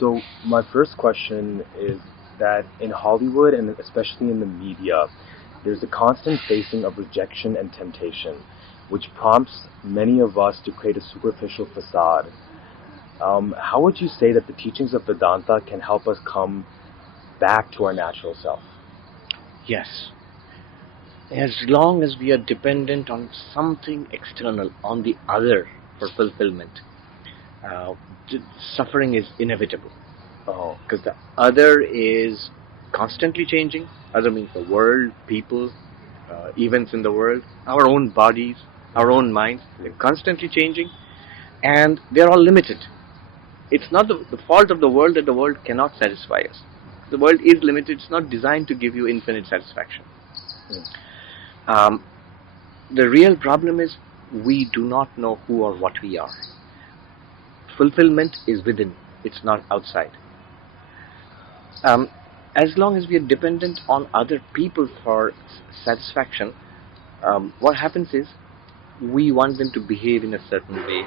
So my first question is that in Hollywood and especially in the media, there's a constant facing of rejection and temptation, which prompts many of us to create a superficial facade. How would you say that the teachings of Vedanta can help us come back to our natural self? Yes. As long as we are dependent on something external, on the other for fulfillment, uh, suffering is inevitable. Because the other is constantly changing. Other means the world, people, events in the world, our own bodies, our own minds. They're constantly changing, and they're all limited. It's not the fault of the world that the world cannot satisfy us. The world is limited. It's not designed to give you infinite satisfaction. Um, the real problem is we do not know who or what we are. Fulfillment is within. It's not outside. As long as we are dependent on other people for satisfaction, what happens is we want them to behave in a certain way.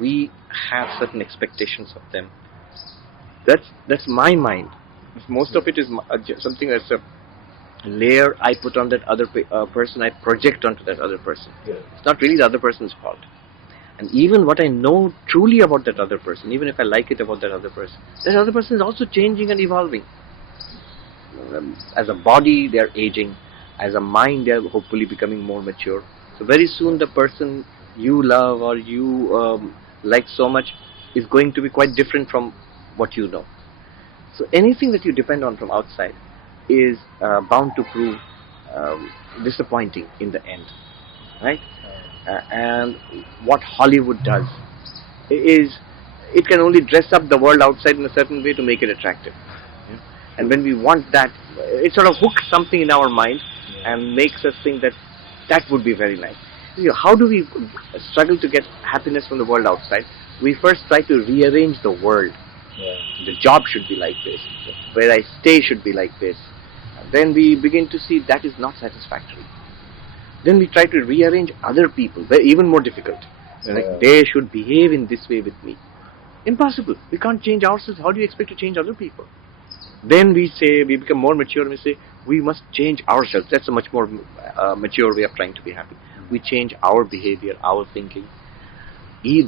We have certain expectations of them. That's my mind. Most of it is something that's a layer I put on that other person. I project onto that other person. Yeah. It's not really the other person's fault. And even what I know truly about that other person, even if I like it about that other person is also changing and evolving. As a body, they are aging. As a mind, they are hopefully becoming more mature. So very soon, the person you love or you like so much is going to be quite different from what you know. So anything that you depend on from outside is bound to prove disappointing in the end, right? And what Hollywood does is it can only dress up the world outside in a certain way to make it attractive. Yeah? And when we want that, it sort of hooks something in our mind and makes us think that that would be very nice. You know, how do we struggle to get happiness from the world outside? We first try to rearrange the world. Yeah. The job should be like this. Where I stay should be like this. Then we begin to see that is not satisfactory. Then we try to rearrange other people, even more difficult. Like they should behave in this way with me. Impossible. We can't change ourselves. How do you expect to change other people? Then we become more mature and we say, we must change ourselves. That's a much more mature way of trying to be happy. We change our behavior, our thinking.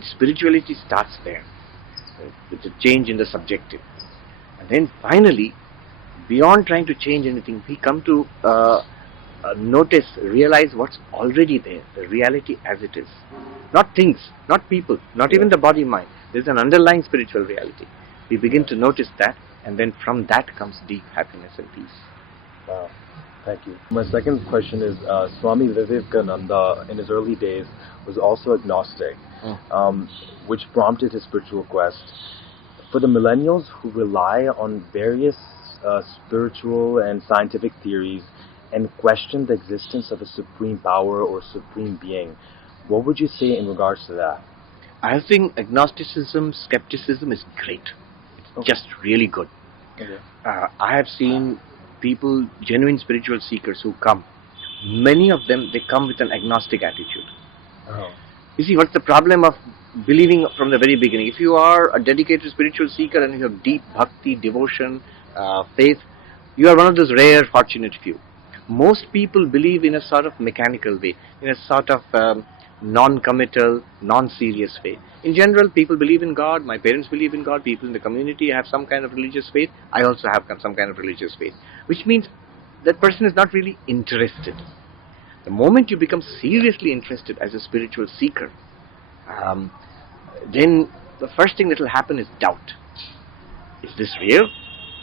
Spirituality starts there. It's a change in the subjective. And then finally, beyond trying to change anything, we come to realize what's already there, the reality as it is. Not things, not people, not even the body mind. There's an underlying spiritual reality. We begin to notice that, and then from that comes deep happiness and peace. Wow. Thank you. My second question is, Swami Vivekananda, in his early days, was also agnostic, which prompted his spiritual quest. For the millennials who rely on various spiritual and scientific theories and question the existence of a supreme power or supreme being, what would you say in regards to that? I think agnosticism, skepticism is great. It's just really good. Okay. I have seen people, genuine spiritual seekers who come. Many of them, they come with an agnostic attitude. Oh. You see, what's the problem of believing from the very beginning? If you are a dedicated spiritual seeker and you have deep bhakti, devotion, faith, you are one of those rare, fortunate few. Most people believe in a sort of mechanical way, in a sort of non-committal, non-serious way. In general, people believe in God. My parents believe in God. People in the community have some kind of religious faith. I also have some kind of religious faith. Which means that person is not really interested. The moment you become seriously interested as a spiritual seeker, then the first thing that will happen is doubt. Is this real?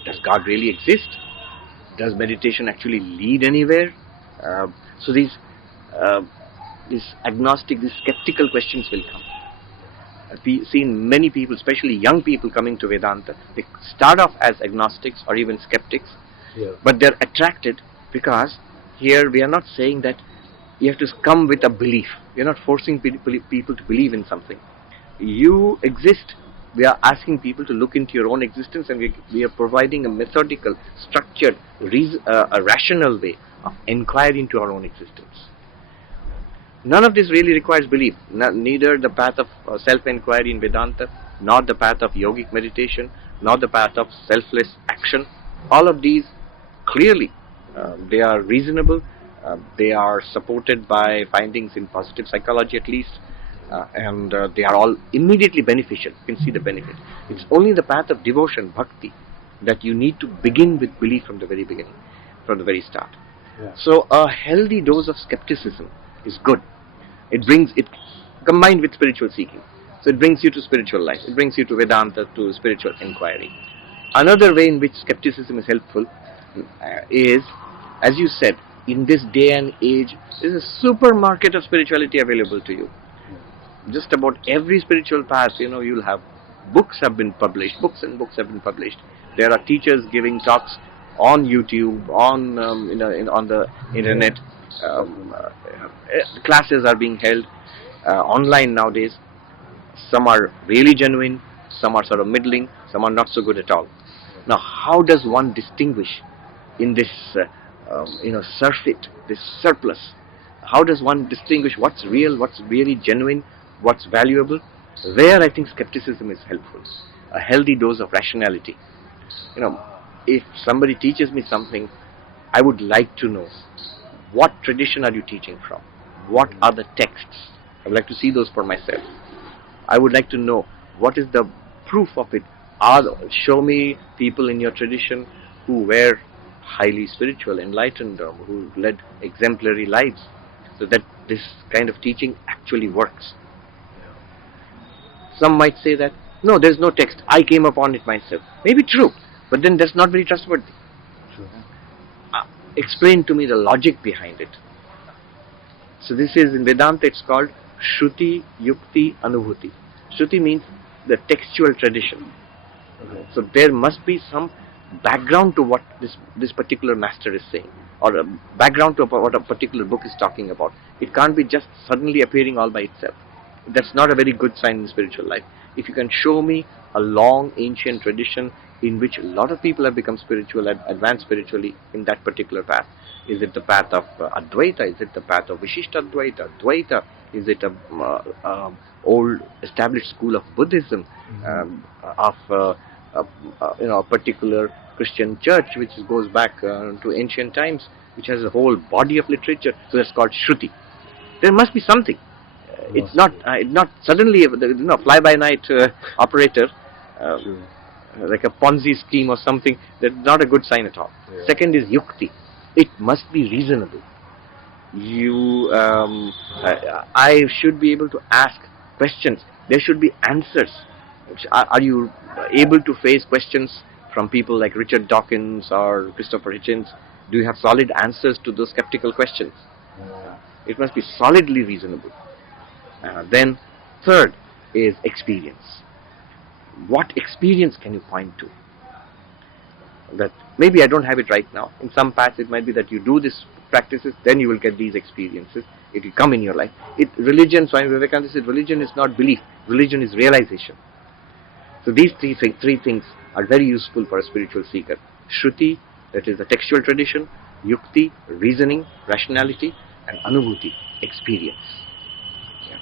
Does God really exist? Does meditation actually lead anywhere? So these agnostic, these skeptical questions will come. We've seen many people, especially young people coming to Vedanta, they start off as agnostics or even skeptics, but they're attracted because here we are not saying that you have to come with a belief. We are not forcing people to believe in something. You exist. We are asking people to look into your own existence, and we are providing a methodical, structured, a rational way of inquiry into our own existence. None of this really requires belief. Neither the path of self-inquiry in Vedanta, nor the path of yogic meditation, not the path of selfless action. All of these clearly they are reasonable, they are supported by findings in positive psychology at least, and they are all immediately beneficial. You can see the benefit. It's only the path of devotion, bhakti, that you need to begin with belief from the very beginning, from the very start. Yeah. So a healthy dose of skepticism is good. It brings it combined with spiritual seeking. So it brings you to spiritual life. It brings you to Vedanta, to spiritual inquiry. Another way in which skepticism is helpful is, as you said, in this day and age, there is a supermarket of spirituality available to you. Just about every spiritual path, you'll have books have been published, books and books have been published. There are teachers giving talks on YouTube, on on the internet. Classes are being held online nowadays. Some are really genuine, some are sort of middling, some are not so good at all. Now, how does one distinguish in this, surfeit, this surplus? How does one distinguish what's real, what's really genuine, what's valuable? There, I think skepticism is helpful. A healthy dose of rationality. If somebody teaches me something, I would like to know, what tradition are you teaching from? What are the texts? I would like to see those for myself. I would like to know, what is the proof of it? Show me people in your tradition who were highly spiritual, enlightened, who led exemplary lives, so that this kind of teaching actually works. Some might say that, no, there's no text, I came upon it myself. Maybe true, but then that's not very trustworthy. True. Explain to me the logic behind it. So this is, in Vedanta, it's called Shruti, Yukti, Anubhuti. Shruti means the textual tradition. Okay. So there must be some background to what this particular master is saying, or a background to what a particular book is talking about. It can't be just suddenly appearing all by itself. That's not a very good sign in spiritual life. If you can show me a long ancient tradition in which a lot of people have become spiritual and advanced spiritually in that particular path. Is it the path of Advaita? Is it the path of Vishishtadvaita, Dvaita? Is it a old established school of Buddhism, of a particular Christian church which goes back to ancient times, which has a whole body of literature? So that's called Shruti. There must be something. It's not suddenly a fly-by-night operator, like a Ponzi scheme or something. That's not a good sign at all. Yeah. Second is Yukti. It must be reasonable. I should be able to ask questions. There should be answers. Are you able to face questions from people like Richard Dawkins or Christopher Hitchens? Do you have solid answers to those skeptical questions? It must be solidly reasonable. Then, third is experience. What experience can you point to? That maybe I don't have it right now. In some paths, it might be that you do these practices, then you will get these experiences. It will come in your life. Religion, Swami Vivekananda said, religion is not belief. Religion is realization. So these three things are very useful for a spiritual seeker. Shruti, that is the textual tradition. Yukti, reasoning, rationality. And Anubhuti, experience.